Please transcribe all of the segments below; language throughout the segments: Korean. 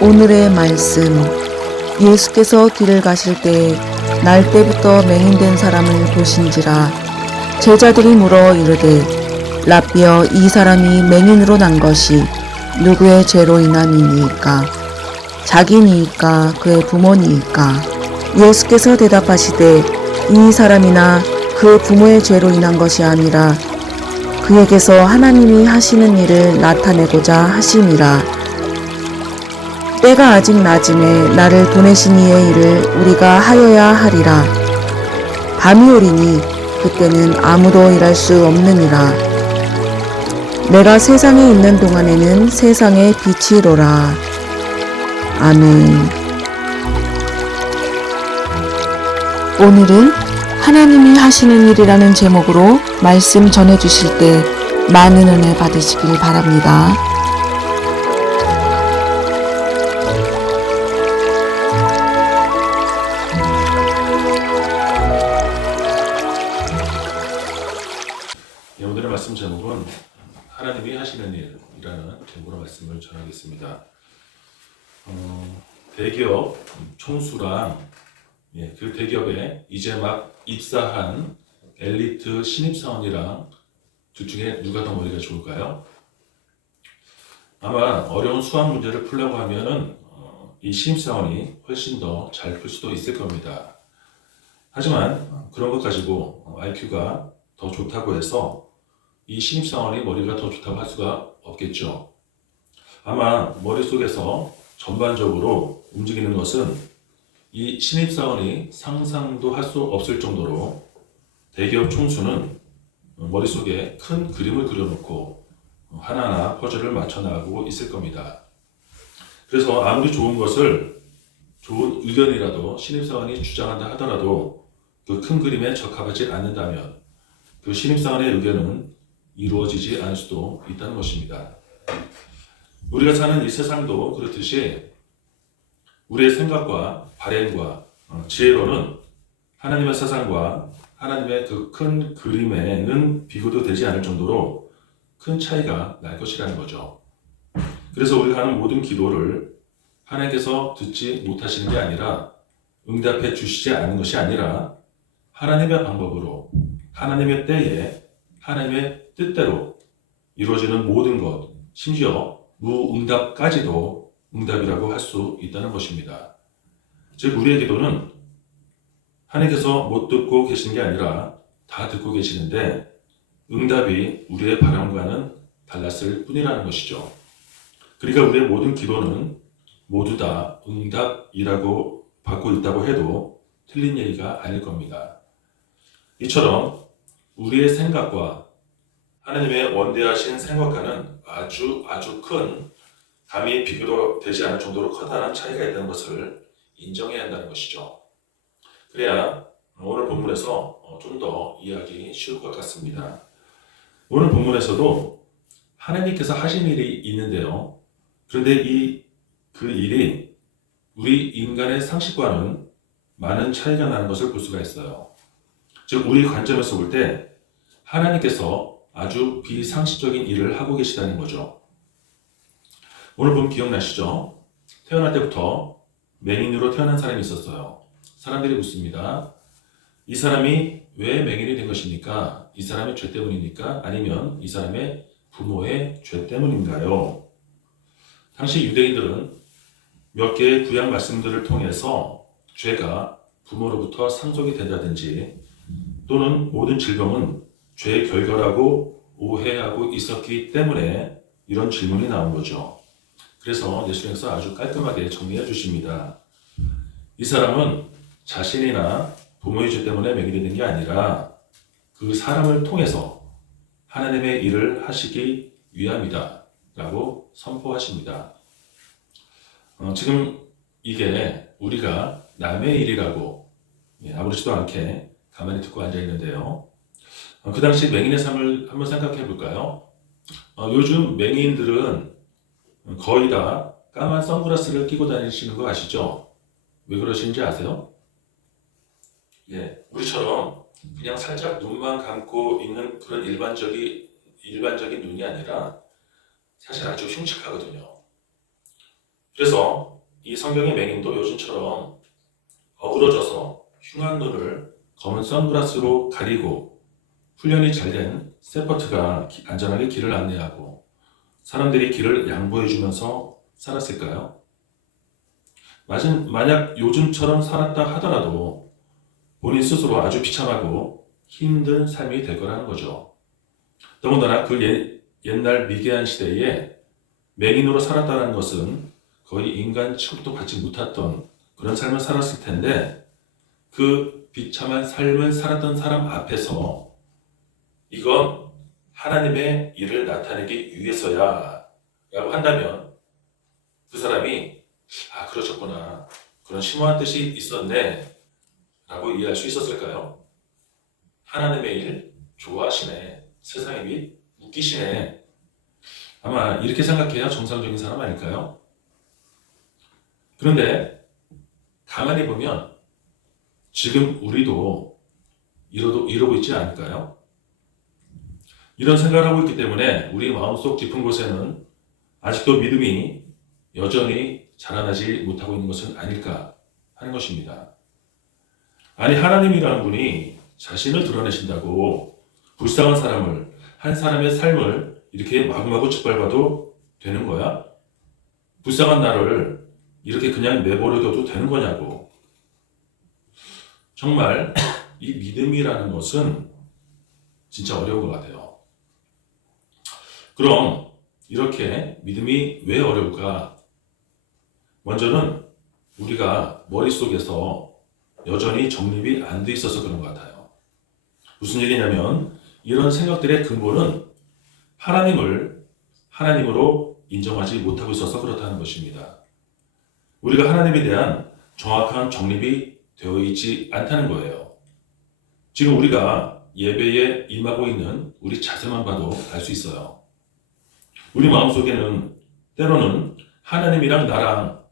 오늘의 말씀. 예수께서 길을 가실 때에 날 때부터 맹인된 사람을 보신지라. 제자들이 물어 이르되 라삐여, 이 사람이 맹인으로 난 것이 누구의 죄로 인함이니이까? 자기니이까 그의 부모니이까? 예수께서 대답하시되 이 사람이나 그 부모의 죄로 인한 것이 아니라 그에게서 하나님이 하시는 일을 나타내고자 하심이라. 때가 아직 낮음에 나를 보내신 이의 일을 우리가 하여야 하리라. 밤이 오리니 그때는 아무도 일할 수 없느니라. 내가 세상에 있는 동안에는 세상의 빛이로라. 아멘. 오늘은 하나님이 하시는 일이라는 제목으로 말씀 전해주실 때 많은 은혜 받으시길 바랍니다. 오늘의 말씀 제목은 하나님이 하시는 일이라는 제목으로 말씀을 전하겠습니다. 대기업 총수랑 그 대기업에 이제 막 입사한 엘리트 신입사원이랑 둘 중에 누가 더 머리가 좋을까요? 아마 어려운 수학 문제를 풀려고 하면은 이 신입사원이 훨씬 더 잘 풀 수도 있을 겁니다. 하지만 그런 것 가지고 IQ가 더 좋다고 해서 이 신입사원이 머리가 더 좋다고 할 수가 없겠죠. 아마 머릿속에서 전반적으로 움직이는 것은 이 신입사원이 상상도 할 수 없을 정도로 대기업 총수는 머릿속에 큰 그림을 그려놓고 하나하나 퍼즐을 맞춰 나가고 있을 겁니다. 그래서 아무리 좋은 의견이라도 신입사원이 주장한다 하더라도 그 큰 그림에 적합하지 않는다면 그 신입사원의 의견은 이루어지지 않을 수도 있다는 것입니다. 우리가 사는 이 세상도 그렇듯이 우리의 생각과 발현과 지혜로는 하나님의 세상과 하나님의 그 큰 그림에는 비교도 되지 않을 정도로 큰 차이가 날 것이라는 거죠. 그래서 우리가 하는 모든 기도를 하나님께서 듣지 못하시는 게 아니라 응답해 주시지 않는 것이 아니라 하나님의 방법으로 하나님의 때에 하나님의 뜻대로 이루어지는 모든 것, 심지어 무응답까지도 응답이라고 할 수 있다는 것입니다. 즉 우리의 기도는 하나님께서 못 듣고 계신 게 아니라 다 듣고 계시는데 응답이 우리의 바람과는 달랐을 뿐이라는 것이죠. 그러니까 우리의 모든 기도는 모두 다 응답이라고 받고 있다고 해도 틀린 얘기가 아닐 겁니다. 이처럼 우리의 생각과 하나님의 원대하신 생각과는 아주 큰 감히 비교도 되지 않을 정도로 커다란 차이가 있다는 것을 인정해야 한다는 것이죠. 그래야 오늘 본문에서 좀 더 이해하기 쉬울 것 같습니다. 오늘 본문에서도 하나님께서 하신 일이 있는데요. 그런데 그 일이 우리 인간의 상식과는 많은 차이가 나는 것을 볼 수가 있어요. 즉 우리 관점에서 볼 때 하나님께서 아주 비상식적인 일을 하고 계시다는 거죠. 오늘 보면 기억나시죠? 태어날 때부터 맹인으로 태어난 사람이 있었어요. 사람들이 묻습니다. 이 사람이 왜 맹인이 된 것입니까? 이 사람의 죄 때문입니까? 아니면 이 사람의 부모의 죄 때문인가요? 당시 유대인들은 몇 개의 구약 말씀들을 통해서 죄가 부모로부터 상속이 된다든지 또는 모든 질병은 죄의 결과라고 오해하고 있었기 때문에 이런 질문이 나온 거죠. 그래서 예수님께서 아주 깔끔하게 정리해 주십니다. 이 사람은 자신이나 부모의 죄 때문에 맹인이 된 게 아니라 그 사람을 통해서 하나님의 일을 하시기 위함이다 라고 선포하십니다. 지금 이게 우리가 남의 일이라고 아무렇지도 않게 가만히 듣고 앉아 있는데요. 그 당시 맹인의 삶을 한번 생각해 볼까요? 요즘 맹인들은 거의 다 까만 선글라스를 끼고 다니시는 거 아시죠? 왜 그러시는지 아세요? 우리처럼 그냥 살짝 눈만 감고 있는 그런 일반적인 눈이 아니라 사실 아주 흉측하거든요. 그래서 이 성경의 맹인도 요즘처럼 어그러져서 흉한 눈을 검은 선글라스로 가리고 훈련이 잘 된 세퍼트가 안전하게 길을 안내하고 사람들이 길을 양보해주면서 살았을까요? 만약 요즘처럼 살았다 하더라도 본인 스스로 아주 비참하고 힘든 삶이 될 거라는 거죠. 더군다나 그 옛날 미개한 시대에 맹인으로 살았다는 것은 거의 인간 취급도 받지 못했던 그런 삶을 살았을 텐데 그 비참한 삶을 살았던 사람 앞에서 이건 하나님의 일을 나타내기 위해서야 라고 한다면 그 사람이 그러셨구나, 그런 심오한 뜻이 있었네 라고 이해할 수 있었을까요? 하나님의 일 좋아하시네, 세상의 빛 웃기시네, 아마 이렇게 생각해야 정상적인 사람 아닐까요? 그런데 가만히 보면 지금 우리도 이러고 있지 않을까요? 이런 생각을 하고 있기 때문에 우리 마음속 깊은 곳에는 아직도 믿음이 여전히 자라나지 못하고 있는 것은 아닐까 하는 것입니다. 아니, 하나님이라는 분이 자신을 드러내신다고 불쌍한 사람을, 한 사람의 삶을 이렇게 마구마구 짓밟아도 되는 거야? 불쌍한 나를 이렇게 그냥 내버려둬도 되는 거냐고. 정말 이 믿음이라는 것은 진짜 어려운 것 같아요. 그럼 이렇게 믿음이 왜 어려울까? 먼저는 우리가 머릿속에서 여전히 정립이 안 돼 있어서 그런 것 같아요. 무슨 얘기냐면 이런 생각들의 근본은 하나님을 하나님으로 인정하지 못하고 있어서 그렇다는 것입니다. 우리가 하나님에 대한 정확한 정립이 되어 있지 않다는 거예요. 지금 우리가 예배에 임하고 있는 우리 자세만 봐도 알 수 있어요. 우리 마음속에는 때로는 하나님이랑 나랑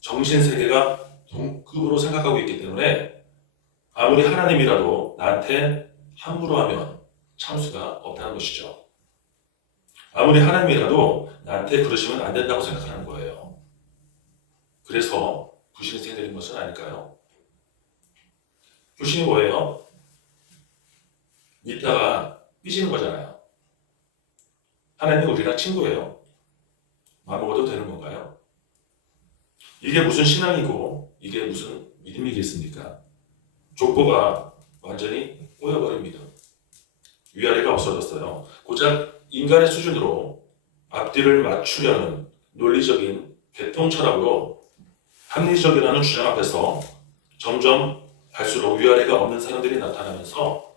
정신세계가 동급으로 생각하고 있기 때문에 아무리 하나님이라도 나한테 함부로 하면 참을 수가 없다는 것이죠. 아무리 하나님이라도 나한테 그러시면 안 된다고 생각하는 거예요. 그래서 불신이 생기는 것은 아닐까요? 불신이 뭐예요? 믿다가 삐지는 거잖아요. 하나님이 우리랑 친구예요. 마음먹어도 되는 건가요? 이게 무슨 신앙이고 이게 무슨 믿음이겠습니까? 족보가 완전히 꼬여버립니다. 위아래가 없어졌어요. 고작 인간의 수준으로 앞뒤를 맞추려는 논리적인 개통 철학으로 합리적이라는 주장 앞에서 점점 갈수록 위아래가 없는 사람들이 나타나면서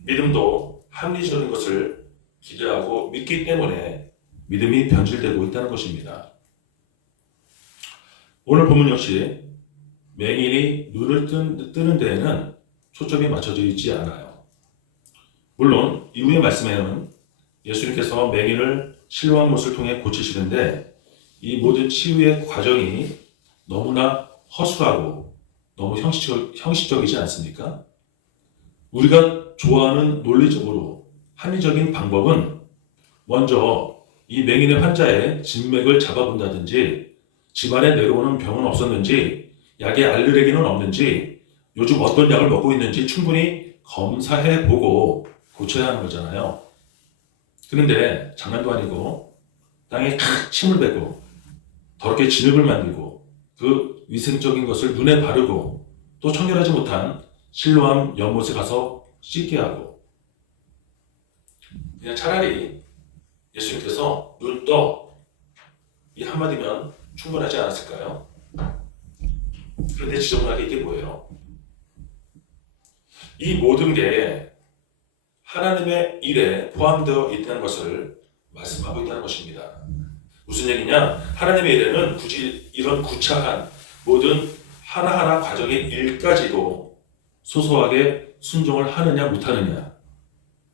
믿음도 합리적인 것을 기대하고 믿기 때문에 믿음이 변질되고 있다는 것입니다. 오늘 본문 역시 맹인이 눈을 뜨는 데에는 초점이 맞춰져 있지 않아요. 물론 이후의 말씀에는 예수님께서 맹인을 실로암 못을 통해 고치시는데 이 모든 치유의 과정이 너무나 허술하고 너무 형식적이지 않습니까? 우리가 좋아하는 논리적으로 합리적인 방법은 먼저 이 맹인의 환자의 진맥을 잡아본다든지 집안에 내려오는 병은 없었는지 약에 알레르기는 없는지 요즘 어떤 약을 먹고 있는지 충분히 검사해보고 고쳐야 하는 거잖아요. 그런데 장난도 아니고 땅에 침을 뱉고 더럽게 진흙을 만들고 그 위생적인 것을 눈에 바르고 또 청결하지 못한 실로암 연못에 가서 씻게 하고 그냥 차라리 예수님께서 눈 떠 이 한마디면 충분하지 않았을까요? 그런데 지저분하게 이게 뭐예요? 이 모든 게 하나님의 일에 포함되어 있다는 것을 말씀하고 있다는 것입니다. 무슨 얘기냐? 하나님의 일에는 굳이 이런 구차한 모든 하나하나 과정의 일까지도 소소하게 순종을 하느냐 못하느냐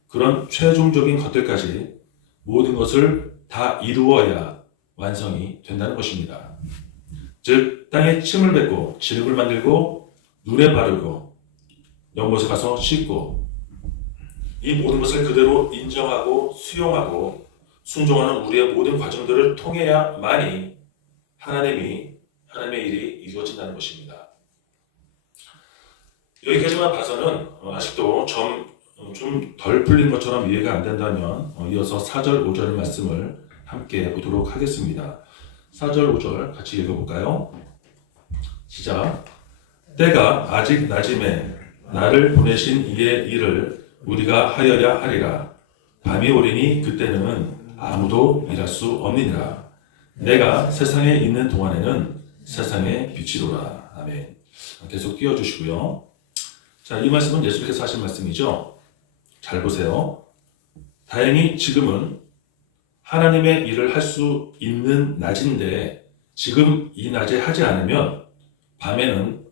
그런 최종적인 것들까지 모든 것을 다 이루어야 완성이 된다는 것입니다. 즉 땅에 침을 뱉고 진흙을 만들고 눈에 바르고 연못에 가서 씻고 이 모든 것을 그대로 인정하고 수용하고 순종하는 우리의 모든 과정들을 통해야만이 하나님의 일이 이루어진다는 것입니다. 여기까지만 봐서는 아직도 좀 덜 풀린 것처럼 이해가 안 된다면 이어서 4절, 5절 말씀을 함께 보도록 하겠습니다. 4절, 5절 같이 읽어볼까요? 시작. 때가 아직 낮음에 나를 보내신 이의 일을 우리가 하여야 하리라. 밤이 오리니 그때는 아무도 일할 수 없느니라. 내가 세상에 있는 동안에는 세상의 빛이로라. 아멘. 계속 띄워주시고요. 자, 이 말씀은 예수께서 하신 말씀이죠. 잘 보세요. 다행히 지금은 하나님의 일을 할 수 있는 낮인데 지금 이 낮에 하지 않으면 밤에는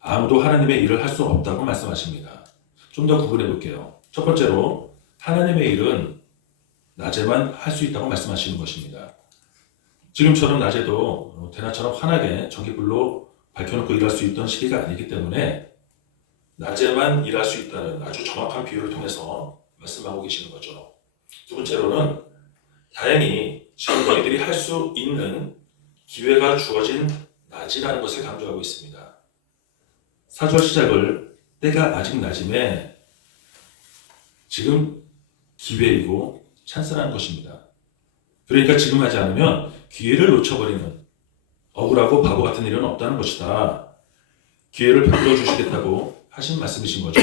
아무도 하나님의 일을 할 수 없다고 말씀하십니다. 좀 더 구분해 볼게요. 첫 번째로 하나님의 일은 낮에만 할 수 있다고 말씀하시는 것입니다. 지금처럼 낮에도 대낮처럼 환하게 전기불로 밝혀놓고 일할 수 있던 시기가 아니기 때문에 낮에만 일할 수 있다는 아주 정확한 비유를 통해서 말씀하고 계시는 거죠. 두 번째로는 다행히 지금 너희들이 할 수 있는 기회가 주어진 낮이라는 것을 강조하고 있습니다. 4절 시작을 때가 아직 낮음에 지금 기회이고 찬스라는 것입니다. 그러니까 지금 하지 않으면 기회를 놓쳐버리는 억울하고 바보 같은 일은 없다는 것이다. 기회를 베풀어 주시겠다고 하신 말씀이신 거죠.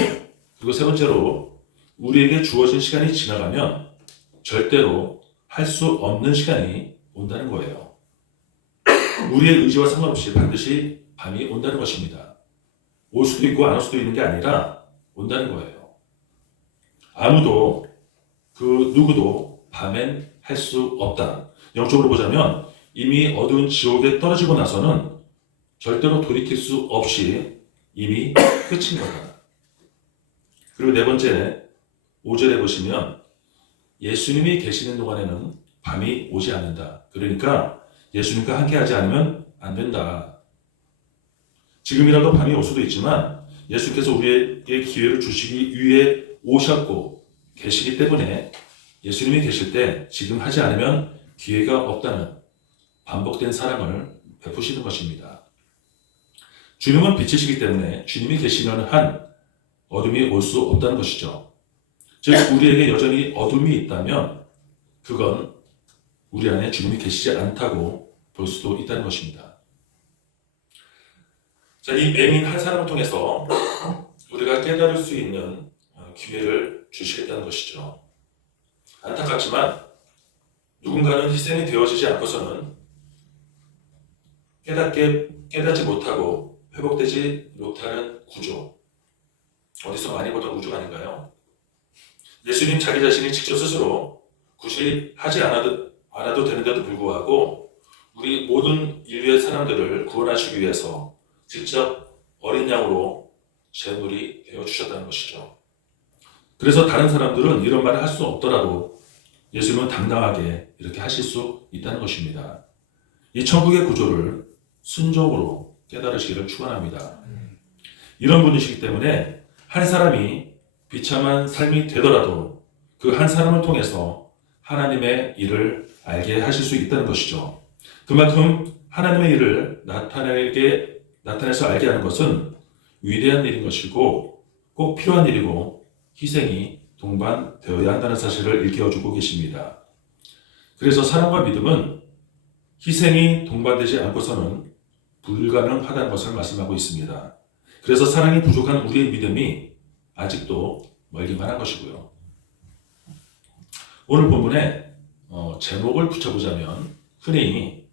그리고 세 번째로 우리에게 주어진 시간이 지나가면 절대로 할 수 없는 시간이 온다는 거예요. 우리의 의지와 상관없이 반드시 밤이 온다는 것입니다. 올 수도 있고 안 올 수도 있는 게 아니라 온다는 거예요. 아무도 누구도 밤엔 할 수 없다. 영적으로 보자면 이미 어두운 지옥에 떨어지고 나서는 절대로 돌이킬 수 없이 이미 끝인 거다. 그리고 네 번째 5절에 보시면 예수님이 계시는 동안에는 밤이 오지 않는다. 그러니까 예수님과 함께 하지 않으면 안 된다. 지금이라도 밤이 올 수도 있지만 예수께서 우리에게 기회를 주시기 위해 오셨고 계시기 때문에 예수님이 계실 때 지금 하지 않으면 기회가 없다는 반복된 사랑을 베푸시는 것입니다. 주님은 빛이시기 때문에 주님이 계시는 한 어둠이 올 수 없다는 것이죠. 즉 우리에게 여전히 어둠이 있다면 그건 우리 안에 주님이 계시지 않다고 볼 수도 있다는 것입니다. 자, 이 맹인 한 사람을 통해서 우리가 깨달을 수 있는 기회를 주시겠다는 것이죠. 안타깝지만 누군가는 희생이 되어지지 않고서는 깨닫지 못하고 회복되지 못하는 구조. 어디서 많이 보던 구조가 아닌가요? 예수님 자기 자신이 직접 스스로 굳이 하지 않아도 되는데도 불구하고 우리 모든 인류의 사람들을 구원하시기 위해서 직접 어린 양으로 제물이 되어주셨다는 것이죠. 그래서 다른 사람들은 이런 말을 할 수 없더라도 예수님은 당당하게 이렇게 하실 수 있다는 것입니다. 이 천국의 구조를 순종으로 깨달으시기를 축원합니다. 이런 분이시기 때문에 한 사람이 비참한 삶이 되더라도 그 한 사람을 통해서 하나님의 일을 알게 하실 수 있다는 것이죠. 그만큼 하나님의 일을 나타내서 알게 하는 것은 위대한 일인 것이고 꼭 필요한 일이고 희생이 동반되어야 한다는 사실을 일깨워주고 계십니다. 그래서 사랑과 믿음은 희생이 동반되지 않고서는 불가능하다는 것을 말씀하고 있습니다. 그래서 사랑이 부족한 우리의 믿음이 아직도 멀기만 한 것이고요. 오늘 본문에 제목을 붙여보자면 흔히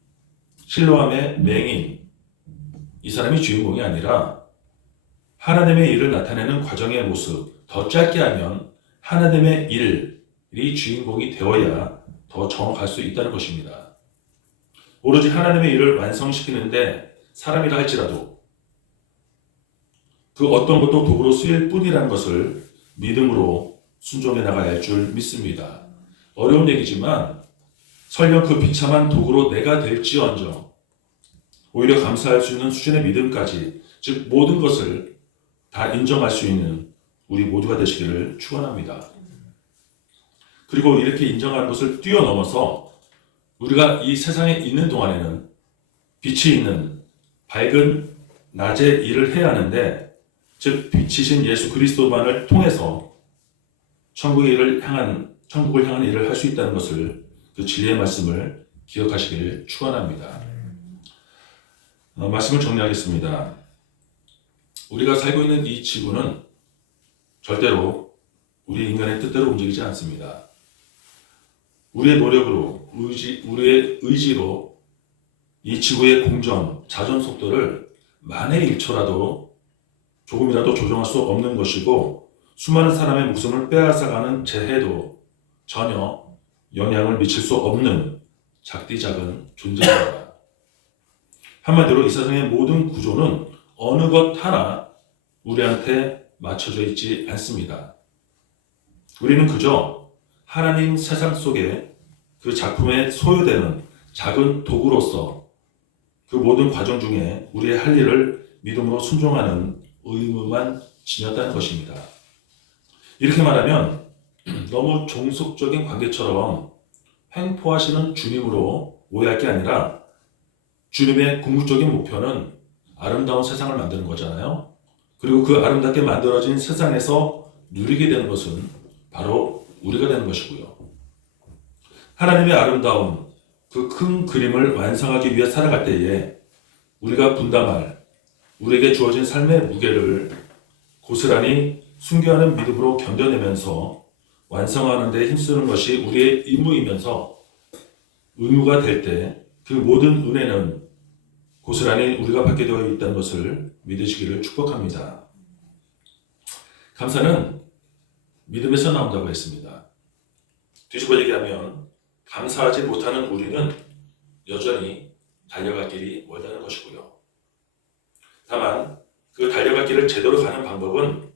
실로암의 맹인, 이 사람이 주인공이 아니라 하나님의 일을 나타내는 과정의 모습, 더 짧게 하면 하나님의 일이 주인공이 되어야 더 정확할 수 있다는 것입니다. 오로지 하나님의 일을 완성시키는데 사람이라 할지라도 그 어떤 것도 도구로 쓰일 뿐이라는 것을 믿음으로 순종해 나가야 할 줄 믿습니다. 어려운 얘기지만 설령 그 비참한 도구로 내가 될지언정 오히려 감사할 수 있는 수준의 믿음까지, 즉 모든 것을 다 인정할 수 있는 우리 모두가 되시기를 축원합니다. 그리고 이렇게 인정하는 것을 뛰어넘어서 우리가 이 세상에 있는 동안에는 빛이 있는 밝은 낮의 일을 해야 하는데, 즉 빛이신 예수 그리스도만을 통해서 천국을 향한 일을 할 수 있다는 것을, 그 진리의 말씀을 기억하시길 축원합니다. 말씀을 정리하겠습니다. 우리가 살고 있는 이 지구는 절대로 우리 인간의 뜻대로 움직이지 않습니다. 우리의 노력으로, 우리의 의지로 이 지구의 공전, 자전 속도를 만의 1초라도 조금이라도 조정할 수 없는 것이고, 수많은 사람의 목숨을 빼앗아가는 재해도 전혀 영향을 미칠 수 없는 작디 작은 존재입니다. 한마디로 이 세상의 모든 구조는 어느 것 하나 우리한테 맞춰져 있지 않습니다. 우리는 그저 하나님 세상 속에 그 작품에 소요되는 작은 도구로서 그 모든 과정 중에 우리의 할 일을 믿음으로 순종하는 의무만 지녔다는 것입니다. 이렇게 말하면 너무 종속적인 관계처럼 횡포하시는 주님으로 오해할 게 아니라, 주님의 궁극적인 목표는 아름다운 세상을 만드는 거잖아요. 그리고 그 아름답게 만들어진 세상에서 누리게 되는 것은 바로 우리가 되는 것이고요. 하나님의 아름다운 그 큰 그림을 완성하기 위해 살아갈 때에 우리가 분담할, 우리에게 주어진 삶의 무게를 고스란히 순교하는 믿음으로 견뎌내면서 완성하는 데 힘쓰는 것이 우리의 임무이면서, 의무가 될 때 그 모든 은혜는 고스란히 우리가 받게 되어 있다는 것을 믿으시기를 축복합니다. 감사는 믿음에서 나온다고 했습니다. 뒤집어 얘기하면 감사하지 못하는 우리는 여전히 달려갈 길이 멀다는 것이고요. 다만 그 달려갈 길을 제대로 가는 방법은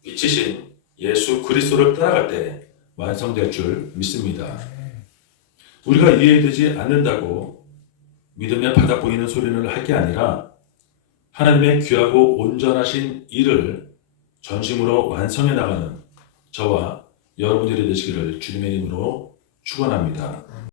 빛이신 예수 그리스도를 따라갈 때 완성될 줄 믿습니다. 우리가 이해되지 않는다고 믿으며 바닥 보이는 소리를 할 게 아니라, 하나님의 귀하고 온전하신 일을 전심으로 완성해 나가는 저와 여러분들이 되시기를 주님의 이름으로 축원합니다.